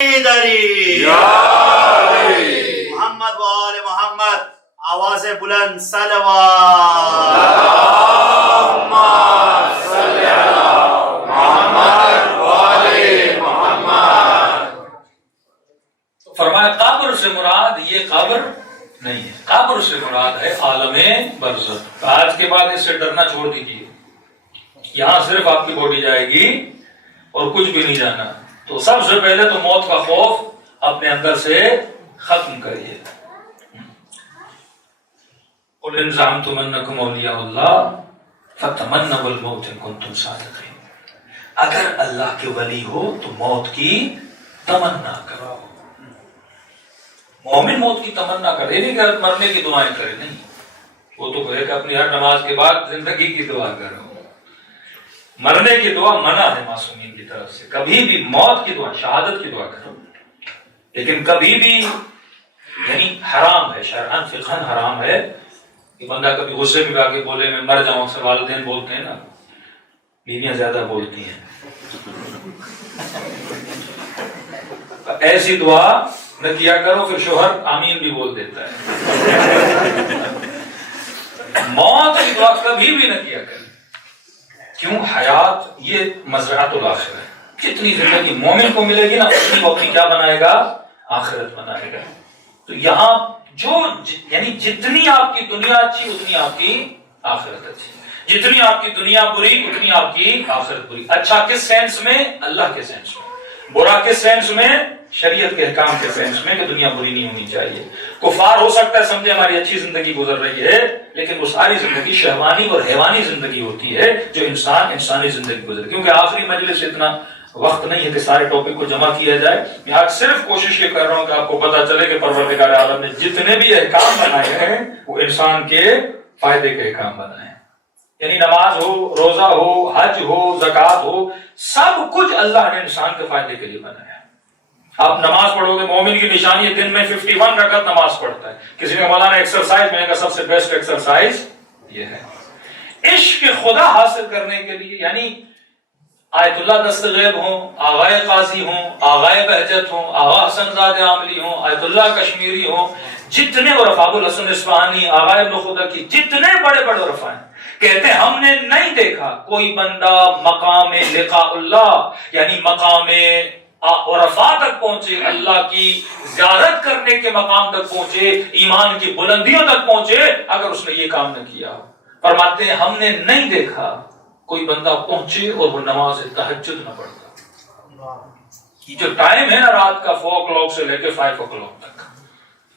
محمد و آل محمد. آواز بلند صلوات. فرمایا قبر سے مراد یہ قبر نہیں ہے، قبر سے مراد ہے عالم برزخ. آج کے بعد اس سے ڈرنا چھوڑ دیجیے. یہاں صرف آپ کی باڈی جائے گی اور کچھ بھی نہیں جانا. تو سب سے پہلے تو موت کا خوف اپنے اندر سے ختم کریے. قل ان زعمتم انکم اولیاء اللہ فتمنوا الموت ان کنتم صادقین. اگر اللہ کے ولی ہو تو موت کی تمنا کرو. مومن موت کی تمنا کرے نہیں کہ مرنے کی دعائیں کرے، نہیں. وہ تو کہے کہ اپنی ہر نماز کے بعد زندگی کی دعا کرو. مرنے کی دعا منع ہے معصومین کی طرف سے. کبھی بھی موت کی دعا، شہادت کی دعا کرو، لیکن کبھی بھی یعنی حرام ہے، شرعاً فقہاً حرام ہے کہ بندہ کبھی غصے میں آ کے بولے میں مر جاؤں. اکثر والدین بولتے ہیں نا، بیویاں زیادہ بولتی ہیں. ایسی دعا نہ کیا کرو، پھر شوہر آمین بھی بول دیتا ہے. موت کی دعا کبھی بھی نہ کیا کرو. کیوں؟ حیات یہ مزرعۃ الاخرہ ہے. جتنی زندگی مومن کو ملے گی نا، اتنی وہ اپنی کیا بنائے گا؟ آخرت بنائے گا. تو یہاں جو یعنی جتنی آپ کی دنیا اچھی اتنی آپ کی آخرت اچھی. جتنی آپ کی دنیا بری اتنی آپ کی آخرت بری. اچھا کس سینس میں؟ اللہ کے سینس میں. برا کس سینس میں؟ شریعت کے احکام کے سینس میں کہ دنیا بری نہیں ہونی چاہیے. کفار ہو سکتا ہے سمجھے ہماری اچھی زندگی گزر رہی ہے، لیکن وہ ساری زندگی شہوانی اور حیوانی زندگی ہوتی ہے جو انسانی زندگی گزر. کیونکہ آخری مجلس اتنا وقت نہیں ہے کہ سارے ٹاپک کو جمع کیا جائے. میں آج صرف کوشش یہ کر رہا ہوں کہ آپ کو پتہ چلے کہ پروردگار عالم نے جتنے بھی احکام بنائے ہیں وہ انسان کے فائدے کے احکام بنائے ہیں. یعنی نماز ہو، روزہ ہو، حج ہو، زکوٰۃ ہو، سب کچھ اللہ نے انسان کے فائدے کے لیے بنایا. آپ نماز پڑھو گے، مومن کی نشانی ہے دن میں 51 رکعت نماز پڑھتا ہے. کسی نے مولانا ایکسرسائز میں نے کہا سب سے بیسٹ ایکسرسائز یہ ہے. عشق خدا حاصل کرنے کے لیے یعنی آیت اللہ دست غیب ہوں، آغائے قاضی ہوں، آغائے بہجت ہوں، آغا حسن زاد عاملی ہوں، آیت اللہ کشمیری ہوں، جتنے عرفاء ابو الحسن اصفہانی، آغائے ابن خدا کی، جتنے بڑے بڑے عرفاء ہیں، کہتے ہیں ہم نے نہیں دیکھا کوئی بندہ مقام لقاء اللہ یعنی مقام عرفاء تک پہنچے، اللہ کی زیارت کرنے کے مقام تک پہنچے، ایمان کی بلندیوں تک پہنچے اگر اس نے یہ کام نہ کیا. فرماتے ہیں ہم نے نہیں دیکھا کوئی بندہ پہنچے اور وہ نماز تہجد نہ پڑھتا. یہ جو ٹائم ہے نا رات کا 4 o'clock سے لے کے 5 o'clock تک،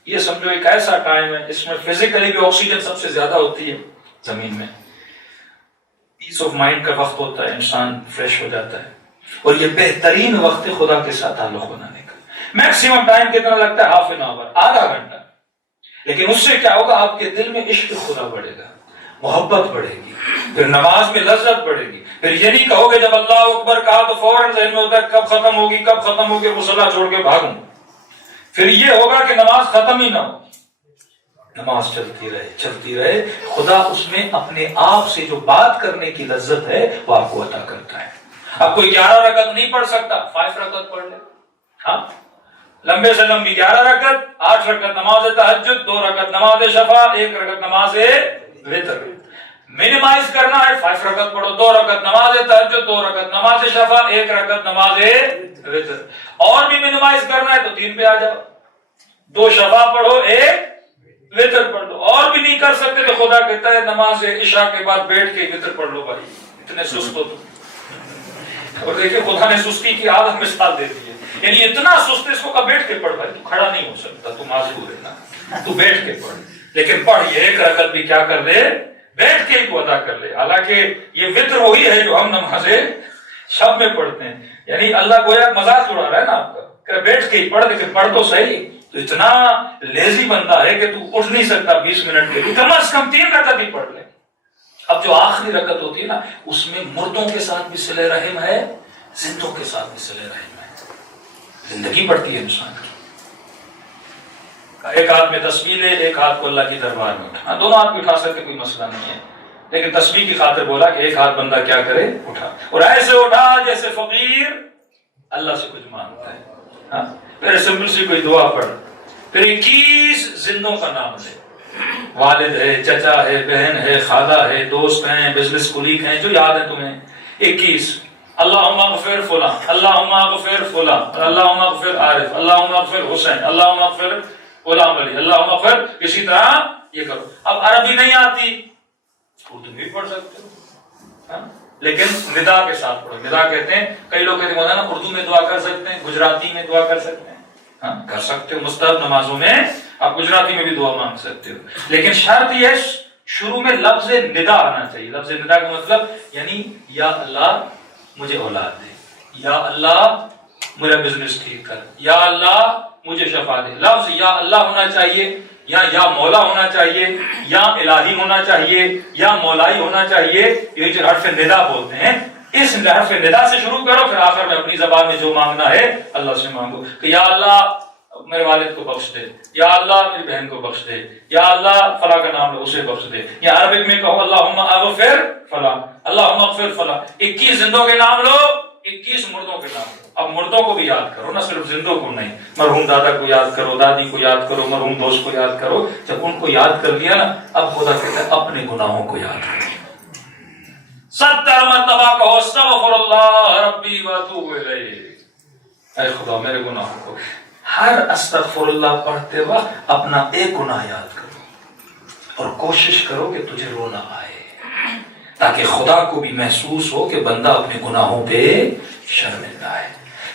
یہ سمجھو ایک ایسا ٹائم ہے اس میں فزیکلی بھی آکسیجن سب سے زیادہ ہوتی ہے زمین میں. پیس آف مائنڈ کا وقت ہوتا ہے، انسان فریش ہو جاتا ہے. اور یہ بہترین وقت ہے خدا کے ساتھ تعلق بنانے کا. میکسیمم ٹائم کتنا لگتا ہے؟ ½ an hour، آدھا گھنٹہ. لیکن اس سے کیا ہوگا؟ آپ کے دل میں عشق خدا بڑھے گا، محبت بڑھے گی، پھر نماز میں لذت بڑھے گی. پھر یہ نہیں کہو گے جب اللہ اکبر کہا تو فوراً ذہن میں ہوتا ہے کب ختم ہوگی کب ختم ہوگی، مصلی چھوڑ کے بھاگوں. پھر یہ ہوگا کہ نماز ختم ہی نہ ہو، نماز چلتی رہے چلتی رہے. خدا اس میں اپنے آپ سے جو بات کرنے کی لذت ہے وہ آپ کو عطا کرتا ہے. اب کوئی 11 رکعت نہیں پڑھ سکتا، 5 رکعت پڑھ لے. ہاں لمبے سے لمبی 11 رکعت، 8 رکعت نماز تہجد، 2 رکعت نماز شفع، 1 رکعت نماز وتر. منیمائز کرنا ہے 5 رکعت پڑھو، 2 رکعت نماز تہجد، 2 رکعت نماز شفع، 1 رکعت نماز وتر. اور بھی منیمائز کرنا ہے تو 3 پہ آ جاؤ، 2 شفع پڑھو، 1 وتر پڑھ لو. اور بھی نہیں کر سکتے تو خدا کہتا ہے نماز عشاء کے بعد بیٹھ کے وتر پڑھ لو. بھائی اتنے سست ہو تم. اور دیکھیں خدا نے سستی کی عادت مثال دے دی ہے. یعنی اتنا سست اس کو کہ بیٹھ کے پڑھ. بھائی تو کھڑا نہیں ہو سکتا، تو معذور ہے نا، تو بیٹھ کے پڑھ. لیکن پڑھ یہ 1 رکعت بھی کیا کر لے؟ بیٹھ کے ہی کو ادا کر لے. حالانکہ یہ وتر وہی ہے جو ہم نمازیں شب میں پڑھتے ہیں. یعنی اللہ گویا مذاق اڑا رہا ہے نا آپ کا کہ بیٹھ کے ہی پڑھ، لیکن پڑھ تو صحیح. تو اتنا لیزی بندہ ہے کہ تو اٹھ نہیں سکتا 20 منٹ کے لیے، کم از کم 3 رکعت ہی پڑھ لے. اب جو آخری رکعت ہوتی ہے نا اس میں مردوں کے ساتھ بھی صلہ رحم ہے، زندوں کے ساتھ بھی صلہ رحم ہے. زندگی بڑھتی ہے انسان کی. ایک ہاتھ میں تسبیح لے، ایک ہاتھ کو اللہ کی دربار میں اٹھا. دونوں ہاتھ بھی اٹھا سکتے، کوئی مسئلہ نہیں ہے، لیکن تسبیح کی خاطر بولا کہ ایک ہاتھ بندہ کیا کرے؟ اٹھا. اور ایسے اٹھا جیسے فقیر اللہ سے کچھ مانگتا ہے. ہاں پھر سمپل سی کوئی دعا پڑھ، پھر 21 زندوں کا نام لے، والد ہے، چچا ہے، بہن ہے، خالہ ہے، دوست ہیں، بزنس کولیگ ہیں، جو یاد ہے تمہیں 21 اللہم اغفر فلاں، اللہم اغفر فلاں، اللہم اغفر عارف، اللہم اغفر حسین، اللہم اغفر غلام علی، اللہم اغفر، اسی طرح یہ کرو۔ اب عربی نہیں آتی، اردو بھی پڑھ سکتے ہو، لیکن ندا کے ساتھ پڑھو۔ ندا کہتے ہیں، کئی لوگ کہتے ہیں مولانا اردو میں دعا کر سکتے ہیں، گجراتی میں دعا کر سکتے ہیں، ہاں کر سکتے ہو، مستحب نمازوں میں آپ گجراتی میں بھی دعا مانگ سکتے ہو، لیکن شرط یہ شروع میں لفظ ندا آنا چاہیے۔ لفظ ندا کا مطلب یعنی یا اللہ مجھے اولاد دے، یا اللہ میرا بزنس ٹھیک کر، یا اللہ مجھے شفا دے۔ لفظ یا اللہ ہونا چاہیے، یا مولا ہونا چاہیے، یا الہی ہونا چاہیے، یا مولائی ہونا چاہیے، یہ جو حرف ندا بولتے ہیں، اس حرف ندا سے شروع کرو، پھر آخر میں اپنی زبان میں جو مانگنا ہے اللہ سے مانگو کہ یا اللہ میرے والد کو بخش دے، یا اللہ میری بہن کو بخش دے، یا اللہ فلاں کا نام لو اسے بخش دے، یا عربک میں کہو اللہم اغفر فلاں، اللہم اغفر فلاں۔ 21 زندوں کے نام لو، 21 مردوں کے نام لو۔ اب مردوں کو بھی یاد کرو، نہ صرف زندوں کو نہیں، مرحوم دادا کو یاد کرو، دادی کو یاد کرو، مرحوم دوست کو یاد کرو۔ جب ان کو یاد کر لیا نا، اب خدا کہتا ہے اپنے گناہوں کو یاد کرو۔ 70 مرتبہ کہو استغفر اللہ ربی واتوب الیہ، اے خدا میرے گناہوں کو۔ ہر استغفر اللہ پڑھتے وقت اپنا ایک گناہ یاد کرو اور کوشش کرو کہ تجھے رونا آئے، تاکہ خدا کو بھی محسوس ہو کہ بندہ اپنے گناہوں پہ شرمندہ ہے۔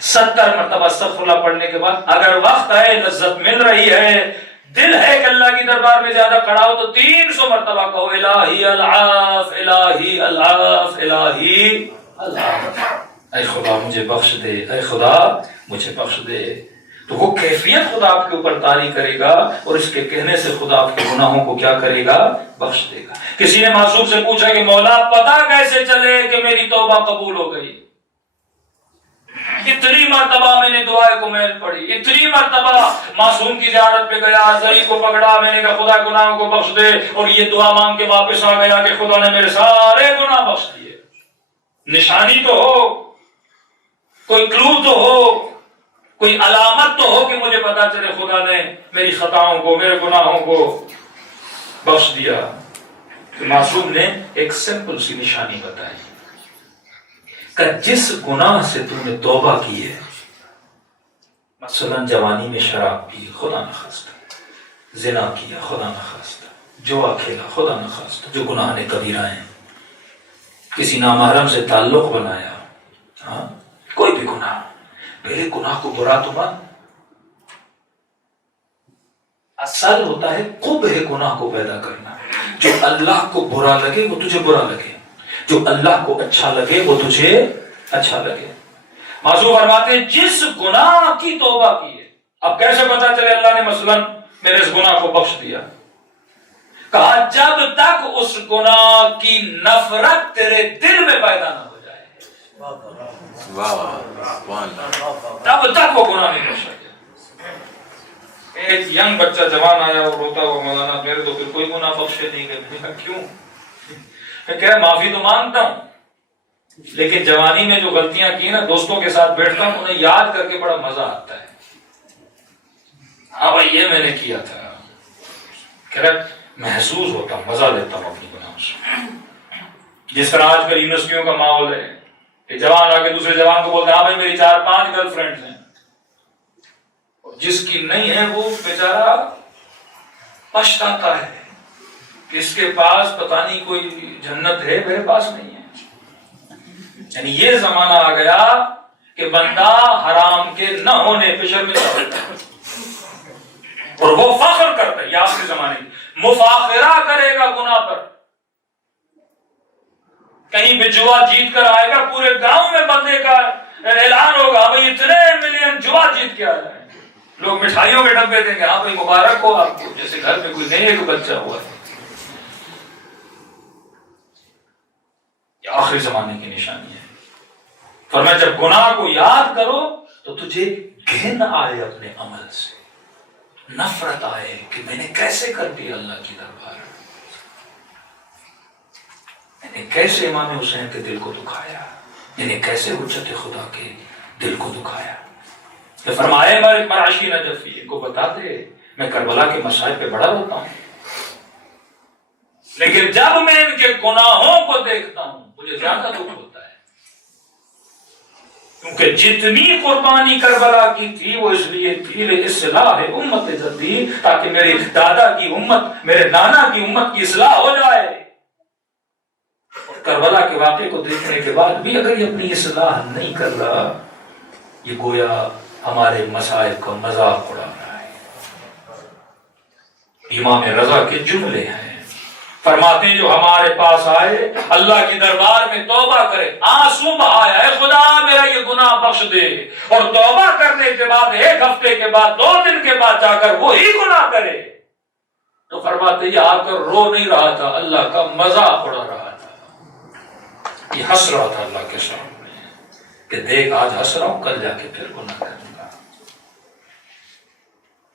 70 مرتبہ استغفر اللہ پڑھنے کے بعد اگر وقت ہے، لذت مل رہی ہے، دل ہے کہ اللہ کی دربار میں زیادہ کھڑا ہو، تو 300 مرتبہ کہو الہی العاف، الہی العاف، الہی العاف، اے خدا مجھے بخش دے، اے خدا مجھے بخش دے۔ تو وہ کیفیت خدا آپ کے اوپر طاری کرے گا، اور اس کے کہنے سے خدا آپ کے گناہوں کو کیا کرے گا؟ بخش دے گا۔ کسی نے معصوم سے پوچھا کہ مولا پتہ کیسے چلے کہ میری توبہ قبول ہو گئی؟ اتنی مرتبہ میں نے دعائے کمیل پڑھی، اتنی مرتبہ معصوم کی زیارت پہ گیا، زری کو پکڑا، میں نے کہا خدا گناہوں کو بخش دے، اور یہ دعا مانگ کے واپس آ گیا کہ خدا نے میرے سارے گناہ بخش دیے۔ نشانی تو ہو، کوئی کلو تو ہو، کوئی علامت تو ہو کہ مجھے پتا چلے خدا نے میری خطاؤں کو، میرے گناہوں کو بخش دیا۔ تو معصوم نے ایک سمپل سی نشانی بتائی کہ جس گناہ سے تم نے توبہ کی ہے، مثلا جوانی میں شراب پی، خدا نخواستہ، زنا کیا، خدا نخواستہ، جوا کھیلا، خدا نخواستہ، جو گناہ نے کبیرہ ہیں، کسی نامحرم سے تعلق بنایا، ہاں کوئی بھی گناہ، پہلے گناہ کو برا تو مان۔ اصل ہوتا ہے قبح گناہ کو پیدا کرنا، جو اللہ کو برا لگے وہ تجھے برا لگے، جو اللہ کو اچھا لگے وہ تجھے اچھا لگے۔ معصوم فرماتے ہیں جس گناہ کی توبہ کی ہے، اب کیسے پتا چلے اللہ نے مثلا میرے اس گناہ کو بخش دیا؟ کہا جب تک اس گناہ کی نفرت تیرے دل میں پیدا نہ ہو جائے، تب تک وہ گناہ نہیں بخشا گیا۔ ایک ینگ بچہ جوان آیا اور روتا ہوا، مولانا میرے تو پھر کوئی گناہ بخشے نہیں گئے۔ کیوں؟ میں کہہ معافی تو مانگتا ہوں، لیکن جوانی میں جو غلطیاں کی نا، دوستوں کے ساتھ بیٹھتا ہوں انہیں یاد کر کے بڑا مزہ آتا ہے۔ ہاں بھائی یہ میں نے کیا تھا، کہہ رہا محسوس ہوتا، مزہ لیتا ہوں اپنی گناہوں سے۔ جس طرح آج کل یونیورسٹیوں کا ماحول ہے کہ جوان آ کے دوسرے جوان کو بولتے ہیں ہاں بھائی میری 4-5 گرل فرینڈز ہیں، جس کی نہیں ہے وہ بیچارہ پچھتاتا ہے کہ اس کے پاس پتہ نہیں کوئی جنت ہے، میرے پاس نہیں ہے۔ یعنی یہ زمانہ آ گیا کہ بندہ حرام کے نہ ہونے پہ شرمندہ ہوتا ہے اور وہ فخر کرتا ہے۔ یہ آخری زمانے کی مفاخرہ کرے گا گناہ پر، کہیں پہ جوا جیت کر آئے گا، پورے گاؤں میں بندے کا اعلان ہوگا بھائی اتنے ملین جوا جیت کے آ جائیں، لوگ مٹھائیوں کے ڈبے دیں گے، ہاں بھائی مبارک ہو آپ کو، جیسے گھر میں کوئی نئے ایک بچہ ہوا ہے۔ یہ آخری زمانے کی نشانی ہے۔ فرمایا جب گناہ کو یاد کرو تو تجھے گھن آئے اپنے عمل سے، نفرت آئے کہ میں نے کیسے کر دیا اللہ کی دربار میں نے کیسے امام حسین کے دل کو دکھایا، میں نے کیسے حجت خدا کے دل کو دکھایا۔ کہ فرمائے مرعشی نجفی، ان کو بتا دے میں کربلا کے مسائل پہ بڑا ہوتا ہوں، لیکن جب میں ان کے گناہوں کو دیکھتا ہوں مجھے زیادہ دکھ ہوتا ہے، کیونکہ جتنی قربانی کربلا کی تھی وہ اس لیے تھی اصلاح امت جدید، تاکہ میرے دادا کی امت، میرے نانا کی امت کی اصلاح ہو جائے۔ اور کربلا کے واقعے کو دیکھنے کے بعد بھی اگر یہ اپنی اصلاح نہیں کر رہا، یہ گویا ہمارے مسائل کا مذاق اڑا رہا ہے۔ امام رضا کے جملے ہیں، فرماتے ہیں جو ہمارے پاس آئے اللہ کی دربار میں توبہ کرے، آنسو بہایا اے خدا میرا یہ گناہ بخش دے، اور توبہ کرنے کے بعد 1 ہفتے کے بعد 2 دن کے بعد جا کر وہی گناہ کرے، تو فرماتے یہ آ کر رو نہیں رہا تھا، اللہ کا مذاق اڑا رہا تھا، یہ ہنس رہا تھا اللہ کے سامنے کہ دیکھ آج ہنس رہا ہوں، کل جا کے پھر گناہ کروں گا۔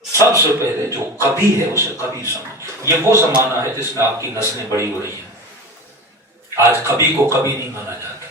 سب سے پہلے جو کبھی ہے اسے کبھی سمجھ، یہ وہ زمانہ ہے جس میں آپ کی نسلیں بڑی ہو رہی ہیں، آج کبھی کو کبھی نہیں مانا جاتا۔